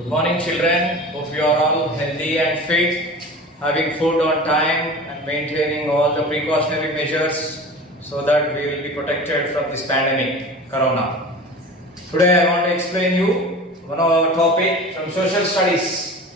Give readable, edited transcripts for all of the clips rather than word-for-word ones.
Good morning, children. Hope you are all healthy and fit, having food on time and maintaining all the precautionary measures so that we will be protected from this pandemic, Corona. Today I want to explain you one of our topic from social studies.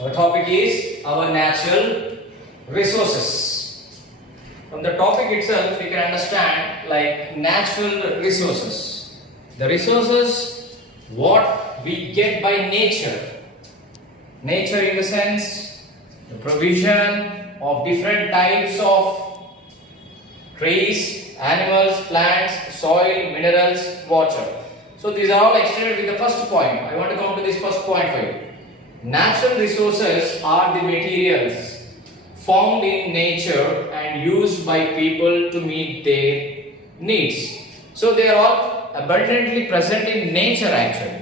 Our topic is our natural resources. From the topic itself, we can understand like natural resources. The resources what we get by nature. Nature in the sense the provision of different types of trees, animals, plants, soil, minerals, water. So these are all extended with the first point. I want to come to this first point for you. Natural resources are the materials found in nature and used by people to meet their needs. So they are all abundantly present in nature actually.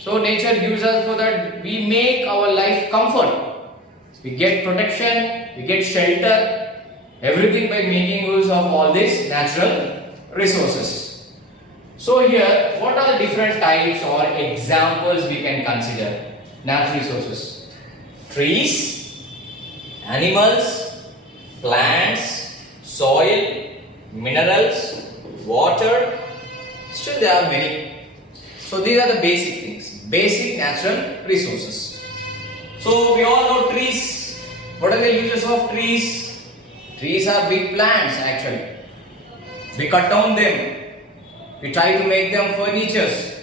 So nature gives us so that we make our life comfort. We get protection, we get shelter, everything by making use of all these natural resources. So here, what are the different types or examples we can consider? Natural resources. Trees, animals, plants, soil, minerals, water. Still there are many. So these are the basic things, basic natural resources. So we all know trees. What are the uses of trees? Trees are big plants actually. We cut down them. We try to make them furnitures.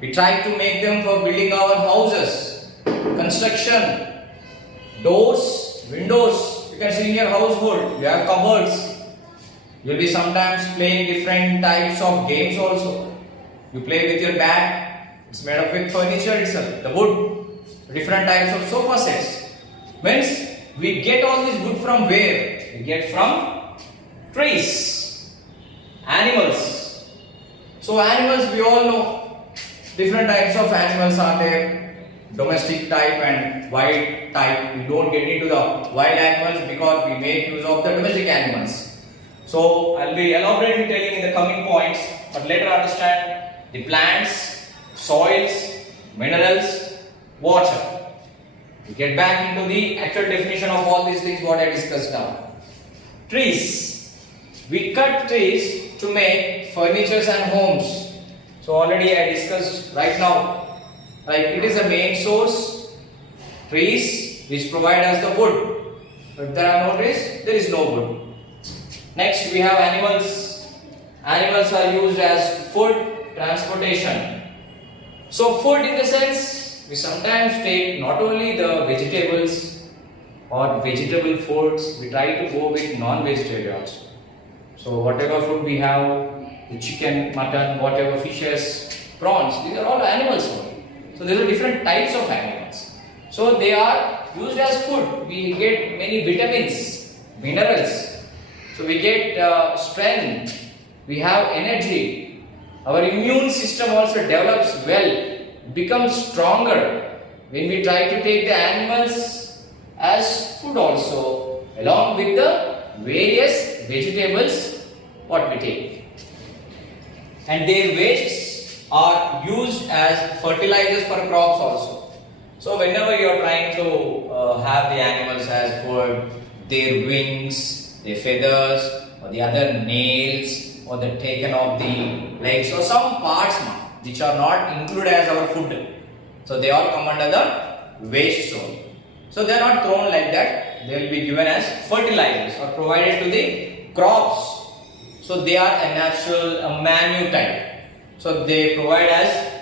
We try to make them for building our houses, construction, doors, windows. You can see in your household, you have cupboards. You will be sometimes playing different types of games also. You play with your bat, it's made up with furniture itself, the wood, different types of sofa sets. Means we get all this wood from where? We get from trees, animals. So animals we all know, different types of animals are there, domestic type and wild type. We don't get into the wild animals because we make use of the domestic animals. So I'll be elaborately telling in the coming points, but later understand the plants, soils, minerals, water. We get back into the actual definition of all these things what I discussed now. Trees. We cut trees to make furnitures and homes. So already I discussed right now. Like it is the main source. Trees which provide us the wood. If there are no trees, there is no wood. Next we have animals. Animals are used as food, transportation. So food in the sense, we sometimes take not only the vegetables or vegetable foods, we try to go with non-vegetarian also. So whatever food we have, the chicken, mutton, whatever fishes, prawns, these are all animals only. So there are different types of animals. So they are used as food. We get many vitamins, minerals. So we get strength, we have energy. Our immune system also develops well, becomes stronger when we try to take the animals as food also, along with the various vegetables what we take. And their wastes are used as fertilizers for crops also. So whenever you are trying to have the animals as food, their wings, their feathers, or the other nails, or the taken of the legs, or some parts which are not included as our food. So they all come under the waste zone. So they are not thrown like that. They will be given as fertilizers or provided to the crops. So they are a natural manure type. So they provide as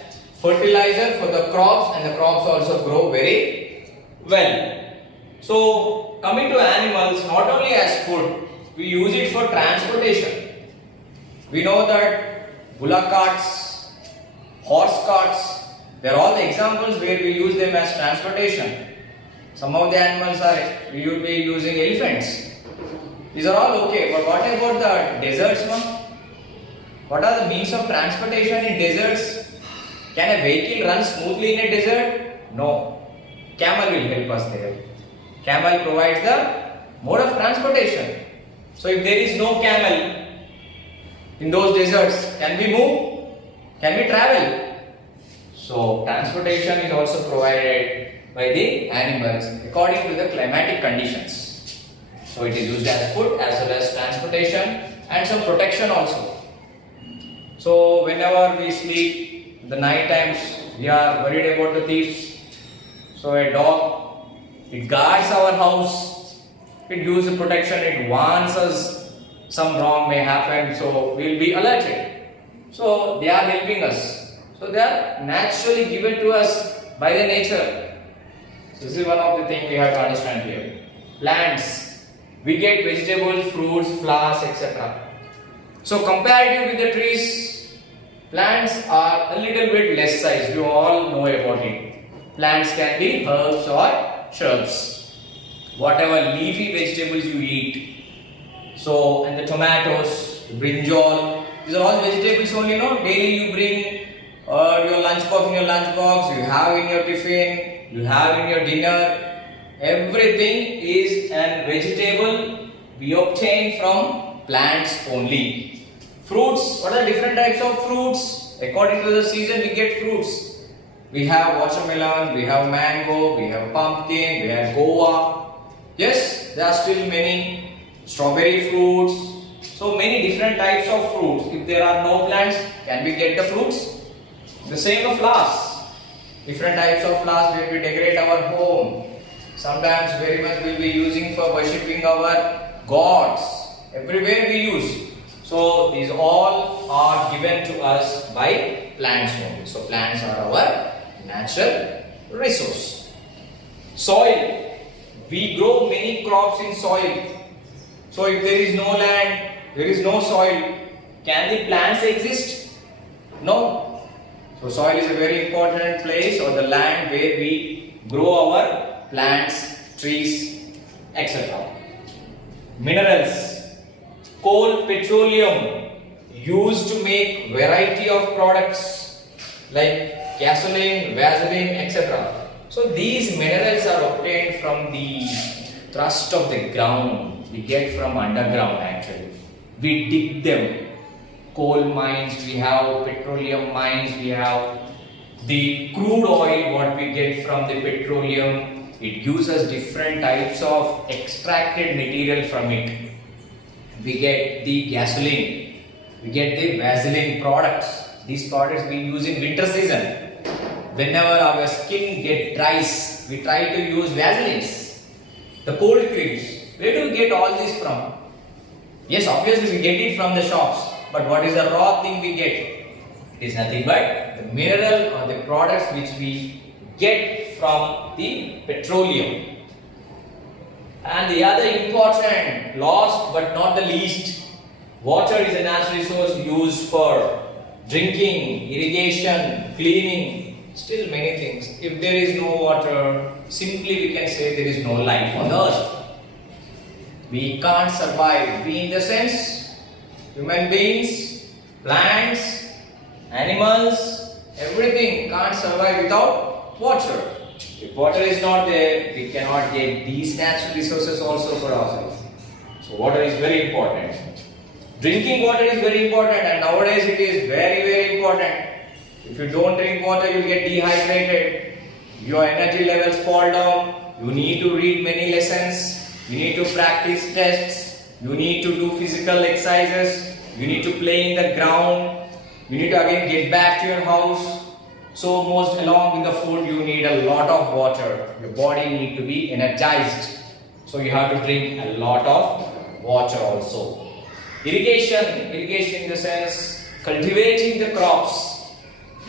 fertilizer for the crops, and the crops also grow very well. So coming to animals, not only as food, we use it for transportation. We know that bullock carts, horse carts, they are all the examples where we use them as transportation. Some of the animals are, we will be using elephants. These are all okay, but what about the deserts one? What are the means of transportation in deserts? Can a vehicle run smoothly in a desert? No. Camel will help us there. Camel provides the mode of transportation. So if there is no camel in those deserts, can we move? Can we travel? So transportation is also provided by the animals according to the climatic conditions. So it is used as food as well as transportation and some protection also. So whenever we sleep in the night times, we are worried about the thieves. So a dog, it guards our house, it gives the protection, it warns us some wrong may happen, so we will be alerted. So they are helping us. So they are naturally given to us by the nature. So this is one of the things we have to understand here. Plants, we get vegetables, fruits, flowers, etc. So comparative with the trees, plants are a little bit less size. You all know about it. Plants can be herbs or shrubs. Whatever leafy vegetables you eat. So, and the tomatoes, brinjal, these are all vegetables only, no? Daily you bring your lunchbox in your lunchbox, you have in your tiffin, you have in your dinner. Everything is a vegetable we obtain from plants only. Fruits, what are different types of fruits? According to the season, we get fruits. We have watermelon, we have mango, we have pumpkin, we have guava. Yes, there are still many strawberry fruits. So many different types of fruits. If there are no plants, can we get the fruits? The same of flowers. Different types of flowers when we decorate our home. Sometimes very much we will be using for worshipping our gods. Everywhere we use. So these all are given to us by plants only. So plants are our natural resource. Soil. We grow many crops in soil. So if there is no land, there is no soil, can the plants exist? No. So soil is a very important place or the land where we grow our plants, trees, etc. Minerals. Coal, petroleum used to make variety of products like gasoline, Vaseline, etc. So these minerals are obtained from the thrust of the ground. We get from underground actually. We dig them. Coal mines, we have petroleum mines, we have the crude oil what we get from the petroleum. It gives us different types of extracted material from it. We get the gasoline, we get the Vaseline products. These products we use in winter season. Whenever our skin get dries, we try to use Vaselines. The cold creams. Where do we get all this from? Yes, obviously we get it from the shops. But what is the raw thing we get? It is nothing but the mineral or the products which we get from the petroleum. And the other important, last but not the least, water is a natural resource used for drinking, irrigation, cleaning, still many things. If there is no water, simply we can say there is no life on the earth. We can't survive. We in the sense, human beings, plants, animals, everything can't survive without water. If water is not there, we cannot get these natural resources also for ourselves. So water is very important. Drinking water is very important, and nowadays it is very, very important. If you don't drink water, you will get dehydrated. Your energy levels fall down. You need to read many lessons. You need to practice tests. You need to do physical exercises. You need to play in the ground. You need to again get back to your house. So most along with the food, you need a lot of water. Your body need to be energized. So you have to drink a lot of water also. Irrigation in the sense cultivating the crops.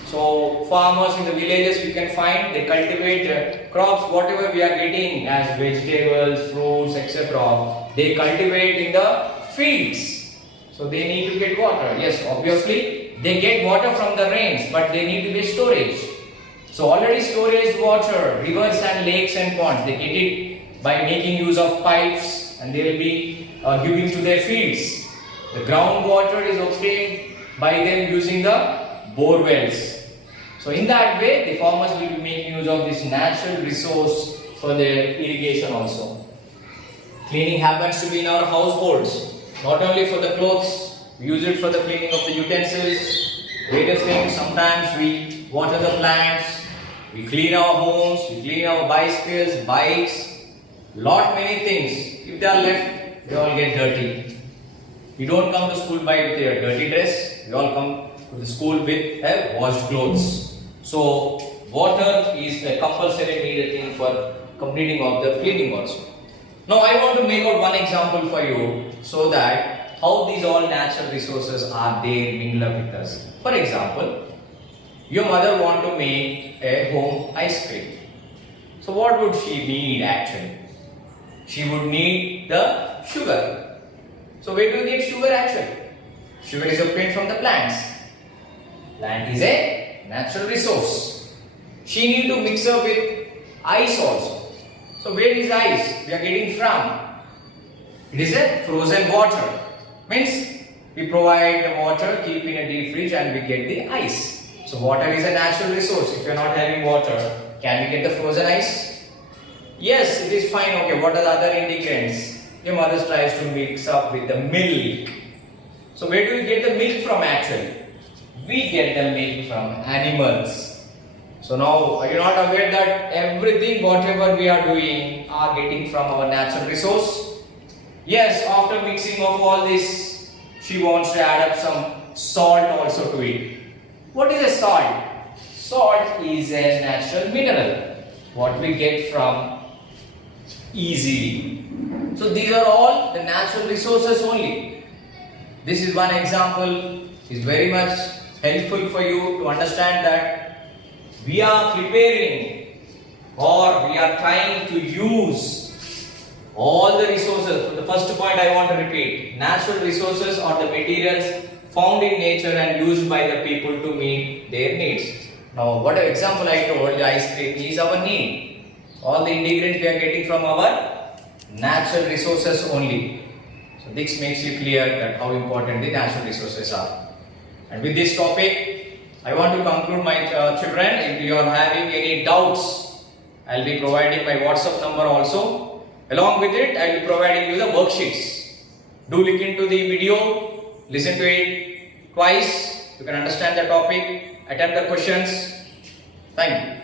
So farmers in the villages we can find they cultivate crops whatever we are getting as vegetables, fruits, etc. They cultivate in the fields. So they need to get water. Yes, obviously they get water from the rains, but they need to be storage. So already storage water, rivers and lakes and ponds, they get it by making use of pipes and they will be giving to their fields. The groundwater is obtained by them using the bore wells. So in that way, the farmers will be making use of this natural resource for their irrigation also. Cleaning happens to be in our households, not only for the clothes, we use it for the cleaning of the utensils, various things. Sometimes we water the plants, we clean our homes, we clean our bicycles, bikes, lot many things. If they are left, they all get dirty. We don't come to school with a dirty dress, we all come to the school with washed clothes. So water is a compulsory needed thing for completing of the cleaning also. Now I want to make out one example for you so that how these all natural resources are there mingled up with us. For example, your mother want to make a home ice cream. So what would she need actually? She would need the sugar. So where do you get sugar actually? Sugar is obtained from the plants. Plant is a natural resource. She need to mix up with ice also. So where is ice? We are getting from? It is a frozen water. Means we provide the water, keep in a deep fridge and we get the ice. So water is a natural resource. If you are not having water, can we get the frozen ice? Yes, it is fine. Okay, what are the other ingredients? Your mother tries to mix up with the milk. So where do we get the milk from actually? We get the milk from animals. So now, are you not aware that everything, whatever we are doing, are getting from our natural resource? Yes, after mixing of all this, she wants to add up some salt also to it. What is a salt? Salt is a natural mineral, what we get from easily. So these are all the natural resources only. This is one example, is very much helpful for you to understand that we are preparing or we are trying to use all the resources. The first point I want to repeat, natural resources are the materials found in nature and used by the people to meet their needs. Now what example I told, the ice cream is our need. All the ingredients we are getting from our natural resources only. So this makes you clear that how important the natural resources are. And with this topic, I want to conclude my children. If you are having any doubts, I will be providing my WhatsApp number also. Along with it, I will be providing you the worksheets. Do look into the video, listen to it twice. You can understand the topic, attempt the questions. Thank you.